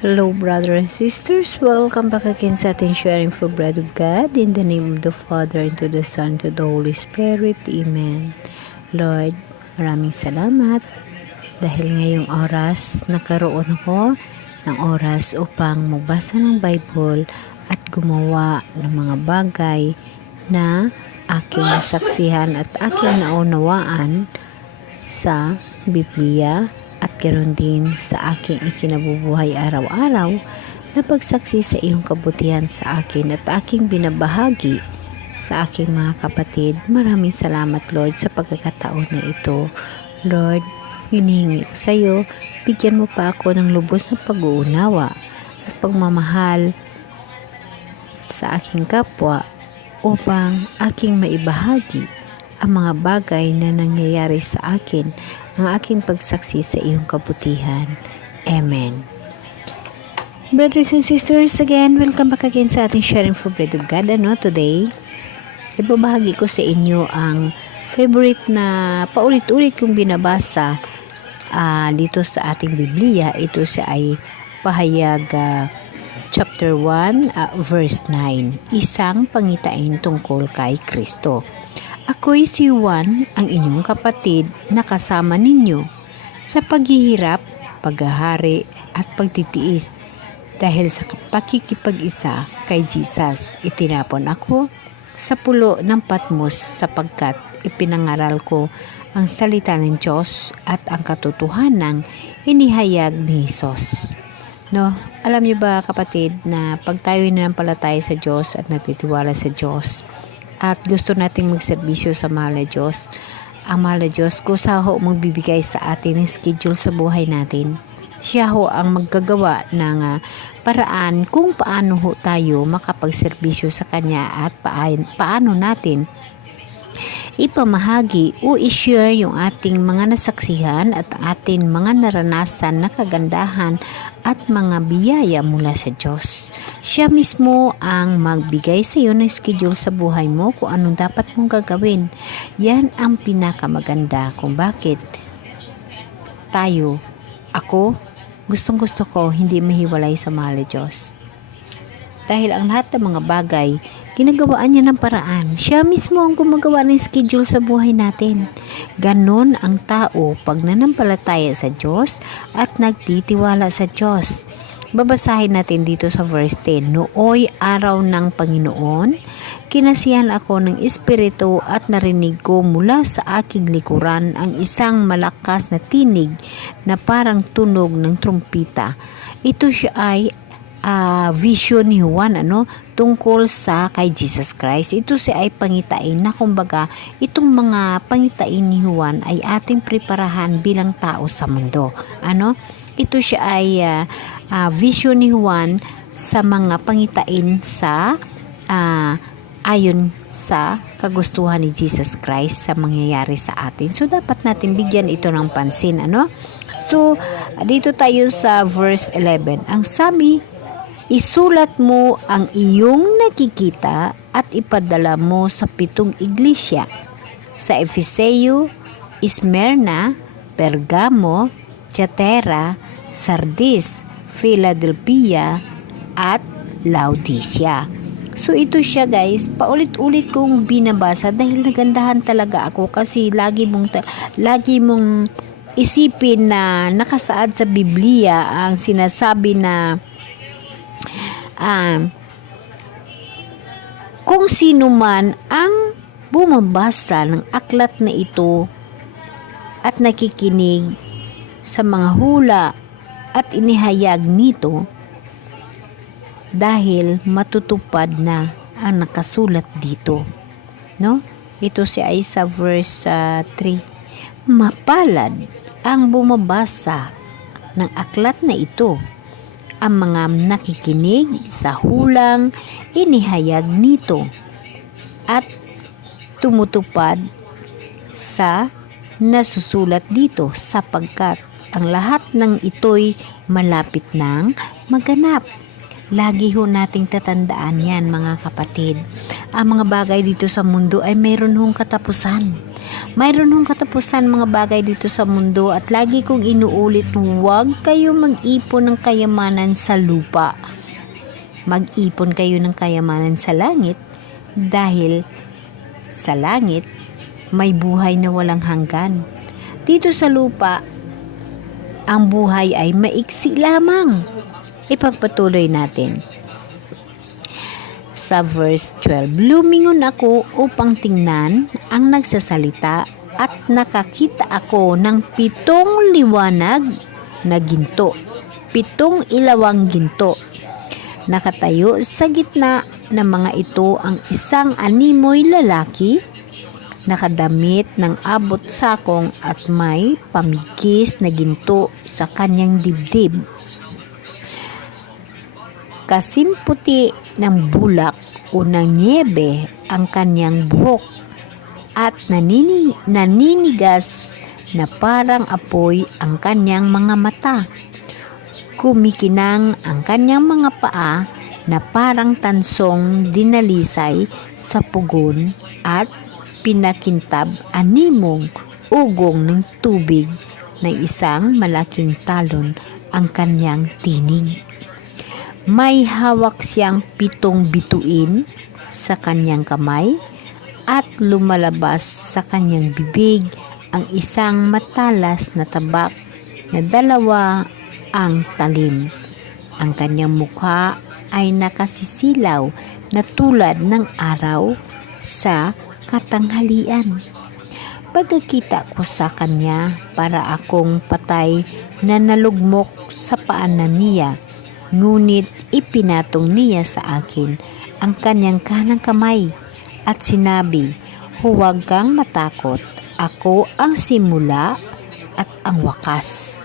Hello, brothers and sisters. Welcome back again sa ating sharing for bread of God. In the name of the Father, and to the Son, and to the Holy Spirit. Amen. Lord, maraming salamat dahil ngayong oras nakaroon ako ng oras upang magbasa ng Bible at gumawa ng mga bagay na aking nasaksihan at aking naunawaan sa Biblia at ganoon din sa aking ikinabubuhay araw-araw na pagsaksi sa iyong kabutihan sa akin at aking binabahagi sa aking mga kapatid. Maraming salamat, Lord, sa pagkakataon na ito. Lord, hinihingi ko sa iyo, bigyan mo pa ako ng lubos na pag-uunawa at pagmamahal sa aking kapwa upang aking maibahagi ang mga bagay na nangyayari sa akin, ang aking pagsaksi sa iyong kabutihan. Amen. Brothers and sisters, again, welcome back again sa ating sharing for bread of God. Today, ibabahagi ko sa inyo ang favorite na paulit-ulit kong binabasa dito sa ating Biblia. Ito siya ay Pahayag chapter 1, verse 9. Isang pangitain tungkol kay Kristo. Ako'y si Juan, ang inyong kapatid na kasama ninyo sa paghihirap, paghahari at pagtitiis dahil sa pakikipag-isa kay Jesus. Itinapon ako sa pulo ng Patmos sapagkat ipinangaral ko ang salita ng Diyos at ang katotohanang inihayag ni Jesus. Alam niyo ba, kapatid, na pag tayo'y nanampalataya sa Diyos at nagtitiwala sa Diyos at gusto nating magserbisyo sa mahal na Diyos, ang mahal na Diyos kusa ho magbibigay sa atin ng schedule sa buhay natin. Siya ho ang maggagawa ng paraan kung paano ho tayo makapagserbisyo sa Kanya at paano natin ipamahagi o i-share yung ating mga nasaksihan at ating mga naranasan na kagandahan at mga biyaya mula sa Diyos. Siya mismo ang magbigay sa iyo ng schedule sa buhay mo kung anong dapat mong gagawin. Yan ang pinakamaganda kung bakit ako, gustong-gusto ko hindi mahiwalay sa mahal na Diyos. Dahil ang lahat ng mga bagay, ginagawaan niya ng paraan. Siya mismo ang gumagawa ng schedule sa buhay natin. Ganon ang tao pag nanampalataya sa Diyos at nagtitiwala sa Diyos. Babasahin natin dito sa verse 10. Nooy araw ng Panginoon, kinasiyahan ako ng Espiritu at narinig ko mula sa aking likuran ang isang malakas na tinig na parang tunog ng trumpita. Ito siya ay vision ni Juan tungkol sa kay Jesus Christ. Ito siya ay pangitain na kumbaga itong mga pangitain ni Juan ay ating preparahan bilang tao sa mundo. Ito siya ay vision ni Juan sa mga pangitain sa ayon sa kagustuhan ni Jesus Christ sa mangyayari sa atin. So dapat natin bigyan ito ng pansin. So dito tayo sa verse 11. Ang sabi, isulat mo ang iyong nakikita at ipadala mo sa 7 iglesia, sa Efeseo, Smyrna, Pergamo, Thyatira, Sardis, Philadelphia, at Laodicea. So ito siya, guys, paulit-ulit kong binabasa dahil nagandahan talaga ako kasi lagi mong isipin na nakasaad sa Biblia ang sinasabi na kung sino man ang bumabasa ng aklat na ito at nakikinig sa mga hula at inihayag nito, dahil matutupad na ang nakasulat dito. Ito siya ay sa verse 3. Mapalad ang bumabasa ng aklat na ito, ang mga nakikinig sa hulang inihayag nito at tumutupad sa nasusulat dito sapagkat ang lahat ng ito'y malapit ng maganap. Lagi ho nating tatandaan yan, mga kapatid. Ang mga bagay dito sa mundo ay mayroon hong katapusan. Mayroon hong katapusan mga bagay dito sa mundo at lagi kong inuulit, huwag kayo mag-ipon ng kayamanan sa lupa. Mag-ipon kayo ng kayamanan sa langit dahil sa langit may buhay na walang hanggan. Dito sa lupa, ang buhay ay maiksi lamang. Ipagpatuloy natin. Sa verse 12, lumingon ako upang tingnan ang nagsasalita at nakakita ako ng 7 liwanag na ginto, 7 ilawang ginto. Nakatayo sa gitna ng mga ito ang isang animoy lalaki, nakadamit ng abot sakong at may pamigkis na ginto sa kanyang dibdib. Kasimputi ng bulak o ng niebe ang kanyang buhok at naninigas na parang apoy ang kanyang mga mata. Kumikinang ang kanyang mga paa na parang tansong dinalisay sa pugon at pinakintab animong ugong ng tubig ng isang malaking talon ang kanyang tinig. May hawak siyang 7 bituin sa kanyang kamay at lumalabas sa kanyang bibig ang isang matalas na tabak na 2 ang talim. Ang kanyang mukha ay nakasisilaw na tulad ng araw sa katanghalian. Pagkakita ko sa kanya, para akong patay na nalugmok sa paanan niya. Ngunit ipinatong niya sa akin ang kanyang kanang kamay at sinabi, huwag kang matakot, ako ang simula at ang wakas.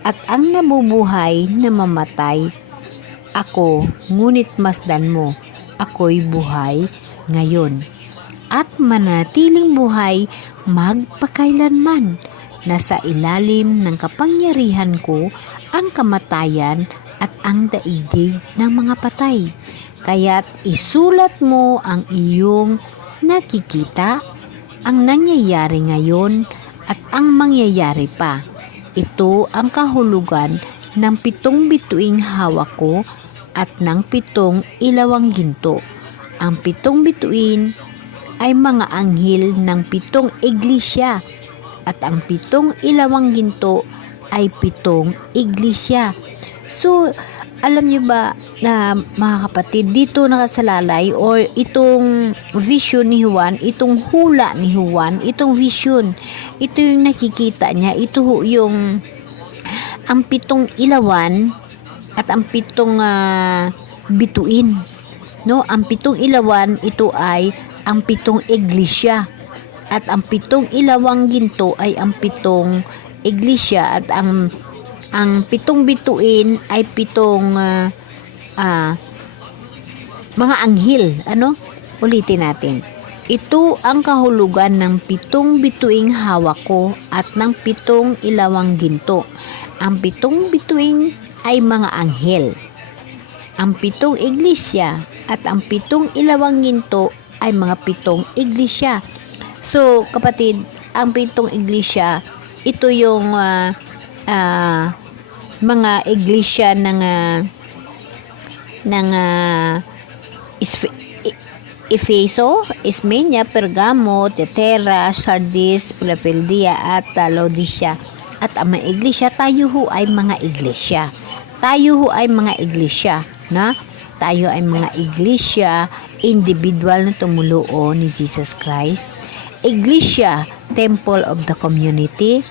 At ang nabubuhay na mamatay ako, ngunit masdan mo, ako'y buhay ngayon. At manatiling buhay magpakailanman. Nasa ilalim ng kapangyarihan ko ang kamatayan at ang daigdig ng mga patay. Kaya't isulat mo ang iyong nakikita, ang nangyayari ngayon at ang mangyayari pa. Ito ang kahulugan ng 7 bituing hawak ko at ng 7 ilawang ginto. Ang 7 bituin ay mga anghel ng 7 iglesia at ang 7 ilawang ginto ay 7 iglesia. So, alam nyo ba na mga kapatid, dito nakasalalay or itong vision ni Juan, itong hula ni Juan, itong vision, ito yung nakikita niya, ito yung ang 7 ilawan at ang 7 bituin. No, ang 7 ilawan ito ay ang 7 iglesia at ang 7 ilawang ginto ay ang 7 iglesia at ang 7 bituin ay 7 mga anghel. Ulitin natin. Ito ang kahulugan ng 7 bituing hawak ko at ng 7 ilawang ginto. Ang 7 bituing ay mga anghel. Ang 7 iglesia at ang 7 ilawang ginto ay mga 7 iglesia. So, kapatid, ang 7 iglesia, ito yung mga iglesia ng Efeso, Ismenia, Pergamo, Tetera, Sardis, Philadelphia at Laodicea. At ang mga iglesia, tayo ho ay mga iglesia. Tayo ho ay mga iglesia, na? Tayo ay mga iglesia, individual na tumuluo ni Jesus Christ. Iglesia, temple of the community.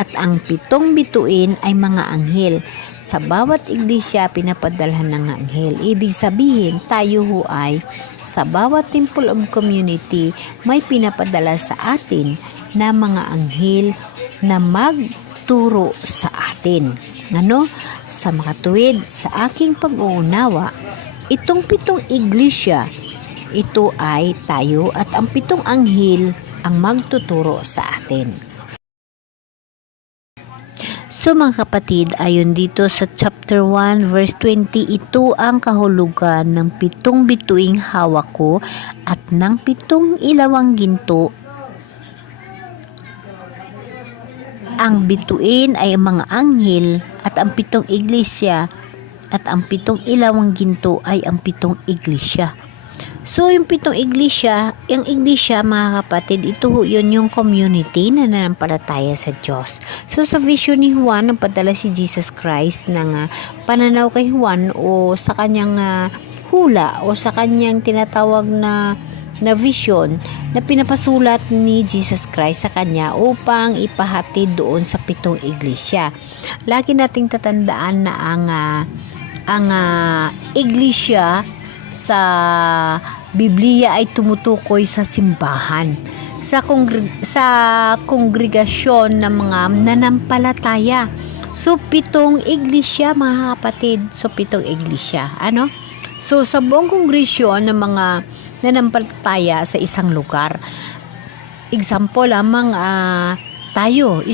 At ang 7 bituin ay mga anghel. Sa bawat iglesia, pinapadalhan ng anghel. Ibig sabihin, tayo ho ay sa bawat temple of community, may pinapadala sa atin na mga anghel na magturo sa atin. Sa makatuwid, sa aking pag-uunawa, itong 7 iglesia, ito ay tayo at ang 7 anghel ang magtuturo sa atin. So mga kapatid, ayon dito sa chapter 1 verse 20, ito ang kahulugan ng 7 bituing hawak ko at ng 7 ilawang ginto ang bituin ay ang mga anghel at ang 7 iglesia at ang 7 ilawang ginto ay ang 7 iglesia. So, yung 7 iglesia, yung iglesia mga kapatid, ito yun yung community na nanampalataya sa Diyos. So, sa vision ni Juan, nagpadala si Jesus Christ ng pananaw kay Juan o sa kanyang hula o sa kanyang tinatawag na vision na pinapasulat ni Jesus Christ sa kanya upang ipahatid doon sa 7 iglesia. Lagi nating tatandaan na ang iglesia sa Biblia ay tumutukoy sa simbahan, sa kongregasyon ng mga nanampalataya. So, 7 iglesia mga kapatid. So, 7 iglesia. So, sa buong kongresyon ng mga nanampalataya sa isang lugar. Example lamang tayo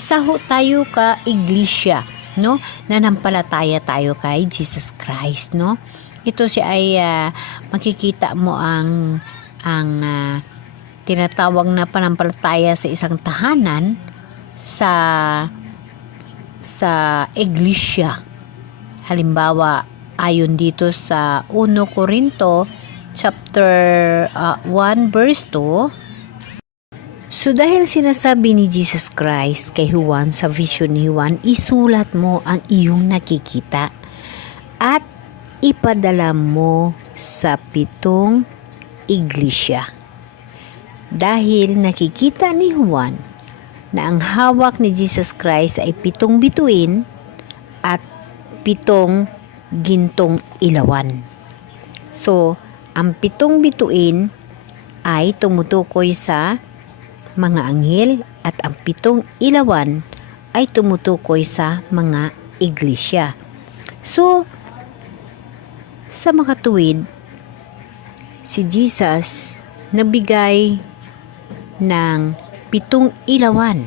ka iglesia, no? Nanampalataya tayo kay Jesus Christ, no? Ito siya ay makikita mo ang tinatawag na panampalataya sa isang tahanan sa iglesia. Halimbawa, ayon dito sa 1 Corinto chapter 1 verse 2. So dahil sinasabi ni Jesus Christ kay Juan sa vision ni Juan, isulat mo ang iyong nakikita at ipadala mo sa 7 iglesia. Dahil nakikita ni Juan na ang hawak ni Jesus Christ ay 7 bituin at 7 gintong ilawan. So, ang 7 bituin ay tumutukoy sa mga anghel at ang 7 ilawan ay tumutukoy sa mga iglesia. So, sa mga tuwid, si Jesus nabigay ng 7 ilawan.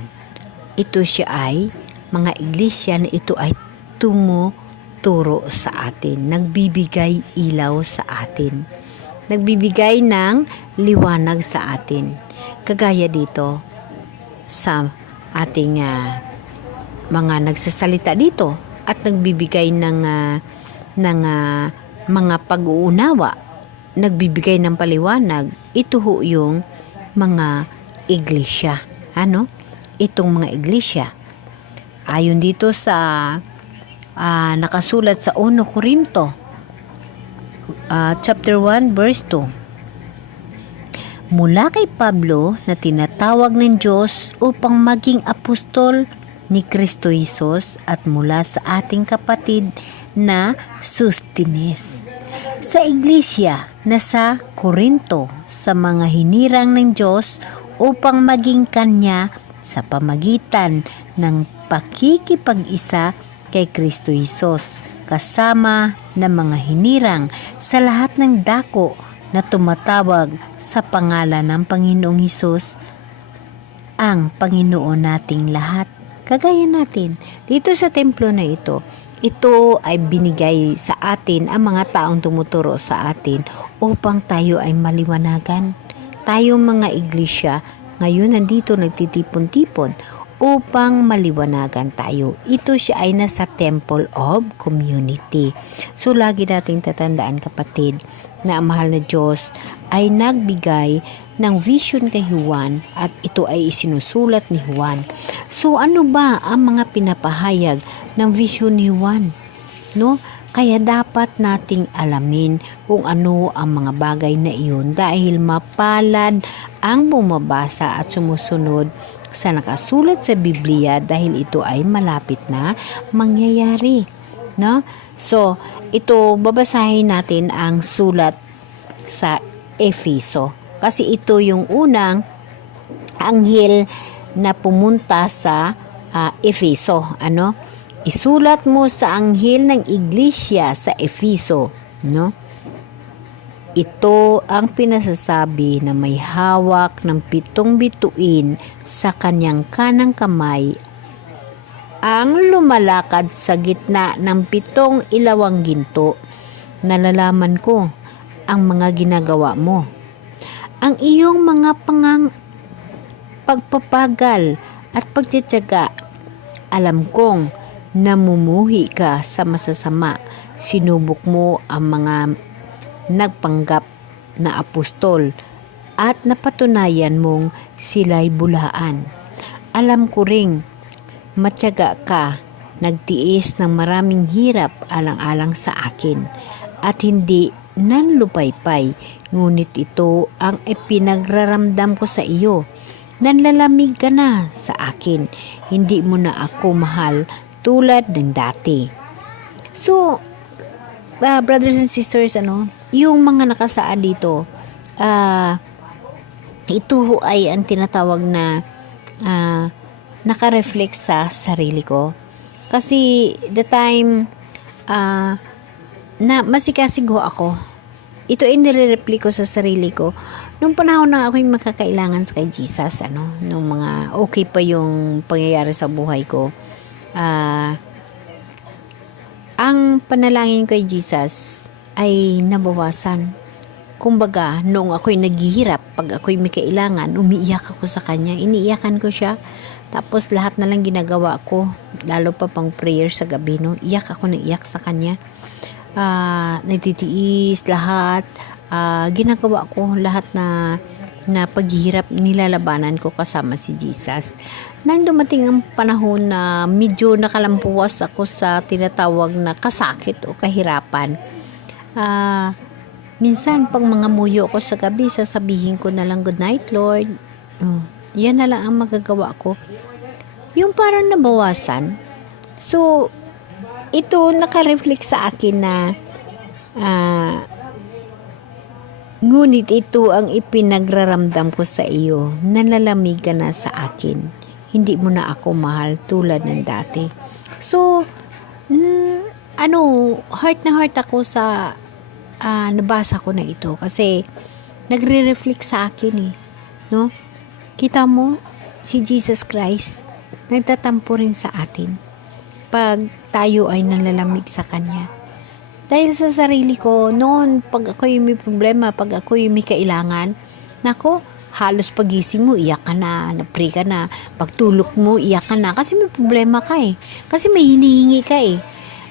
Ito siya ay mga iglesia na ito ay tumuturo sa atin, nagbibigay ilaw sa atin, nagbibigay ng liwanag sa atin. Kagaya dito sa ating mga nagsasalita dito at nagbibigay ng mga pag-uunawa, nagbibigay ng paliwanag. Ito ho yung mga iglesia. Itong mga iglesia. Ayon dito sa nakasulat sa 1 Corinto chapter 1 verse 2. Mula kay Pablo na tinatawag ng Diyos upang maging apostol ni Kristo Jesus at mula sa ating kapatid na Sostines sa iglesia na sa Corinto, sa mga hinirang ng Diyos upang maging kanya sa pamagitan ng pakikipag-isa kay Kristo Jesus, kasama ng mga hinirang sa lahat ng dako na tumatawag sa pangalan ng Panginoong Hesus, ang Panginoon nating lahat. Kagaya natin, dito sa templo na ito ay binigay sa atin ang mga taong tumuturo sa atin upang tayo ay maliwanagan. Tayong mga iglesia, ngayon nandito nagtitipon-tipon upang maliwanagan tayo. Ito siya ay nasa Temple of Community. So lagi nating tatandaan kapatid na ang mahal na Diyos ay nagbigay ng vision kay Juan at ito ay isinusulat ni Juan. So ano ba ang mga pinapahayag ng vision ni Juan? Kaya dapat nating alamin kung ano ang mga bagay na iyon dahil mapalad ang bumabasa at sumusunod sa nakasulat sa Biblia dahil ito ay malapit na mangyayari. So, ito babasahin natin ang sulat sa Efeso. Kasi ito yung unang anghel na pumunta sa Efeso. Isulat mo sa anghel ng iglesia sa Efeso. Ito ang pinasasabi na may hawak ng 7 bituin sa kanyang kanang kamay, ang lumalakad sa gitna ng 7 ilawang ginto. Nalalaman ko ang mga ginagawa mo, ang iyong mga pagpapagal at pagtitiyaga Alam kong namumuhi ka sa masasama. Sinubok mo ang mga nagpanggap na apostol at napatunayan mong sila'y bulaan. Alam ko ring matyaga ka, nagtiis ng maraming hirap alang-alang sa akin at hindi nanlupaypay, ngunit ito ang ipinagraramdam ko sa iyo. Nanlalamig ka na sa akin, hindi mo na ako mahal tulad ng dati. So, brothers and sisters, yung mga nakasaad dito, ito ay ang tinatawag na naka-reflect sa sarili ko. Kasi the time na masikasig ho ako, ito ay nire-reflect ko sa sarili ko nung panahon na ako'y makakailangan sa kay Jesus, nung mga okay pa yung pangyayari sa buhay ko. Ang panalangin kay Jesus ay nabawasan. Kumbaga, noong ako'y naghihirap, pag ako'y may kailangan, umiiyak ako sa kanya, iniiyakan ko siya. Tapos lahat na lang ginagawa ko, lalo pa pang prayer sa gabi, iyak ako na iyak sa kanya. Nagtitiis lahat, ginagawa ko lahat na paghihirap, nilalabanan ko kasama si Jesus. Nang dumating ang panahon na medyo nakalampuwas ako sa tinatawag na kasakit o kahirapan, minsan pag mga muyo ko sa gabi, sasabihin ko na lang, "Good night, Lord." Yan na lang ang magagawa ko. Yung parang nabawasan. So, ito naka-reflect sa akin na ngunit ito ang ipinagraramdam ko sa iyo. Nalalamig ka na sa akin. Hindi mo na ako mahal tulad ng dati. So, heart na heart ako sa nabasa ko na ito. Kasi, nagre-reflect sa akin no? Kita mo, si Jesus Christ, nagtatampo rin sa atin pag tayo ay nalalamig sa Kanya. Dahil sa sarili ko, noon, pag ako'y may problema, pag ako'y may kailangan, nako, halos pagising mo, iyak ka na, na-pray ka na, pagtulog mo, iyak ka na, kasi may problema ka kasi may hinihingi ka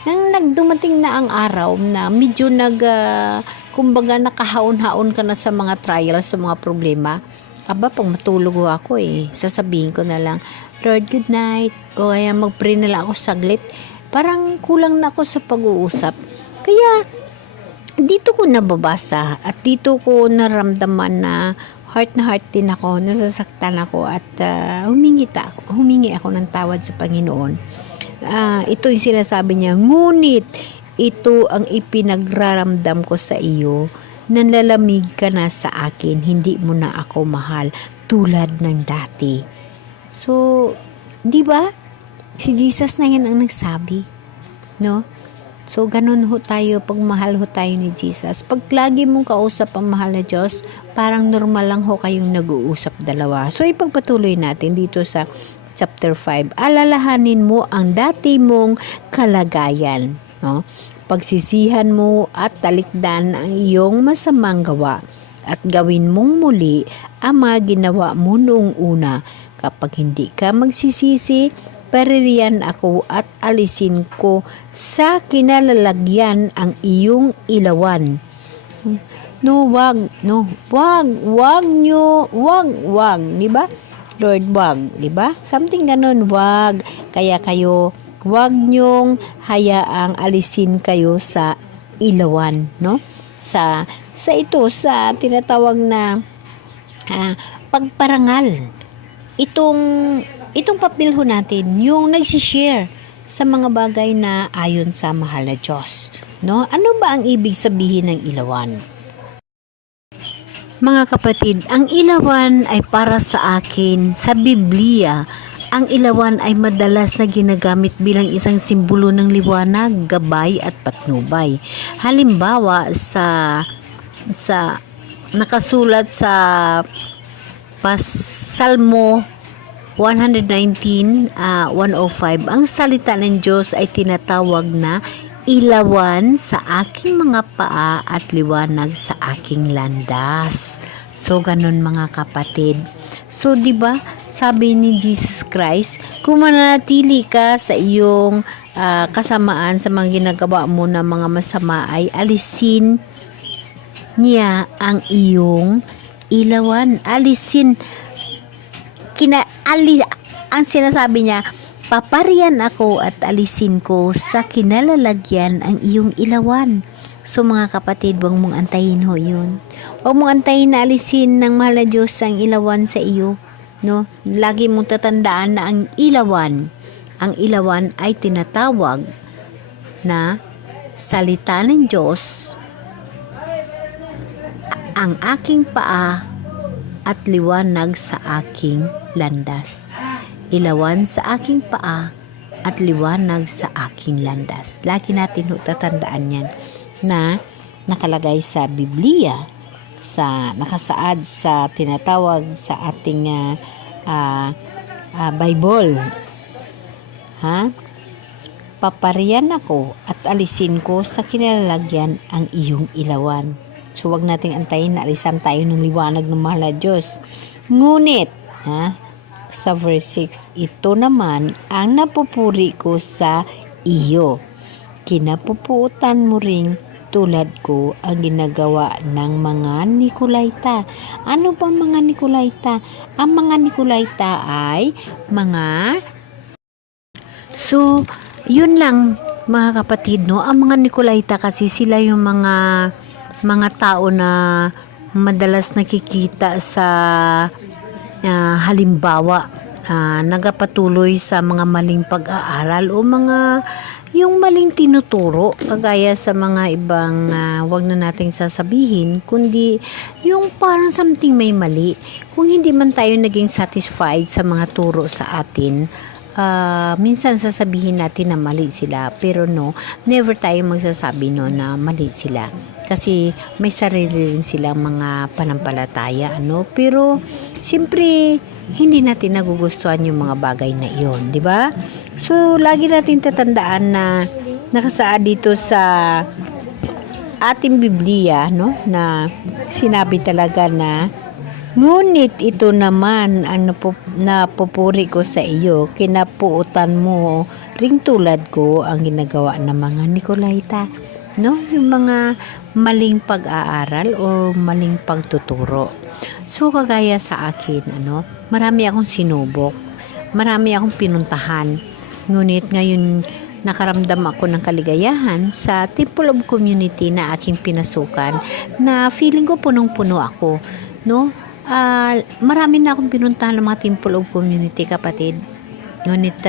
Nang nagdumating na ang araw na medyo kumbaga nakahaon-haon ka na sa mga trials, sa mga problema, pag matulog ako sasabihin ko na lang, "Lord, good night." O kaya mag-pray na lang ako saglit. Parang kulang na ako sa pag-uusap. Kaya, dito ko nababasa at dito ko naramdaman na heart din ako, nasasaktan ako at humingi ako ng tawad sa Panginoon. Ito yung sinasabi niya, "Ngunit ito ang ipinagraramdam ko sa iyo, nanlalamig ka na sa akin, hindi mo na ako mahal tulad ng dati." So, di ba? Si Jesus na yan ang nagsabi, no? So, ganun ho tayo, pag mahal ho tayo ni Jesus. Pag lagi mong kausap ang mahal na Diyos, parang normal lang ho kayong nag-uusap dalawa. So, ipagpatuloy natin dito sa chapter 5. Alalahanin mo ang dati mong kalagayan, no? Pagsisihan mo at talikdan ang iyong masamang gawa at gawin mong muli ang mga ginawa mo noong una. Kapag hindi ka magsisisi, paririyan ako at alisin ko sa kinalalagyan ang iyong ilawan. Wag, di ba? Lord, wag, di ba? Something ganun, wag. Kaya kayo, wag nyong hayaang alisin kayo sa ilawan, no? Sa tinatawag na pagparangal. Itong papel ho natin, yung nagsishare sa mga bagay na ayon sa mahal na Diyos, no? Ano ba ang ibig sabihin ng ilawan? Mga kapatid, ang ilawan ay para sa akin sa Biblia. Ang ilawan ay madalas na ginagamit bilang isang simbolo ng liwanag, gabay at patnubay. Halimbawa sa nakasulat sa Salmo 119, 105, ang salita ng Diyos ay tinatawag na ilawan sa aking mga paa at liwanag sa aking landas. So, ganun mga kapatid. So, di ba, sabi ni Jesus Christ, kung mananatili ka sa iyong kasamaan sa mga ginagawa mo na mga masama, ay alisin niya ang iyong ilawan. Ang sinasabi niya, paparian ako at alisin ko sa kinalalagyan ang iyong ilawan. So mga kapatid, huwag mong antayin ho yun. Huwag mong antayin na alisin ng mahal na Diyos ang ilawan sa iyo. No? Lagi mong tatandaan na ang ilawan ay tinatawag na salita ng Diyos, ang aking paa at liwanag sa aking landas. Ilawan sa aking paa at liwanag sa aking landas. Lagi natin tatandaan yan na nakalagay sa Biblia, nakasaad sa tinatawag sa ating Bible. Paparian ako at alisin ko sa kinalalagyan ang iyong ilawan. So, wag nating antayin na alisan tayo ng liwanag ng mahal na Diyos. Ngunit, sa verse 6, ito naman ang napupuri ko sa iyo. Kinapupuutan mo ring tulad ko ang ginagawa ng mga Nikolaita. Ano ba mga Nikolaita? Ang mga Nikolaita ay So, yun lang mga kapatid, no? Ang mga Nikolaita kasi sila yung mga tao na madalas nakikita sa halimbawa, nagpatuloy sa mga maling pag-aaral o yung maling tinuturo, kagaya sa mga ibang wag na nating sasabihin, kundi yung parang something may mali. Kung hindi man tayo naging satisfied sa mga turo sa atin, minsan sasabihin natin na mali sila, pero never tayo magsasabi na mali sila. Kasi may sarili rin silang mga panampalataya, pero siyempre hindi natin nagugustuhan yung mga bagay na iyon, di ba? So lagi natin tatandaan na nakasaad dito sa ating Biblia, na sinabi talaga na ngunit ito naman ang napupuri ko sa iyo, kinapuutan mo ring tulad ko ang ginagawa ng mga Nikolaita. Yung mga maling pag-aaral o maling pagtuturo. So kagaya sa akin, marami akong sinubok, marami akong pinuntahan. Ngunit ngayon nakaramdam ako ng kaligayahan sa Temple of Community na aking pinasukan, na feeling ko punong-puno ako, marami na akong pinuntahan ng mga Temple of Community, kapatid. Ngunit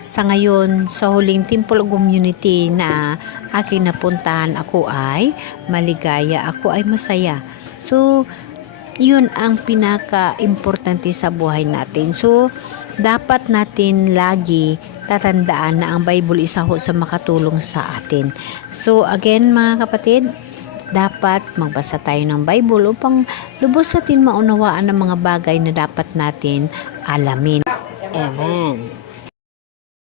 sa ngayon, sa huling Temple of Community na aking napuntahan, ako ay maligaya, ako ay masaya. So, yun ang pinaka-importante sa buhay natin. So, dapat natin lagi tatandaan na ang Bible isa ho sa makatulong sa atin. So, again mga kapatid, dapat magbasa tayo ng Bible upang lubos natin maunawaan ang mga bagay na dapat natin alamin. Amen.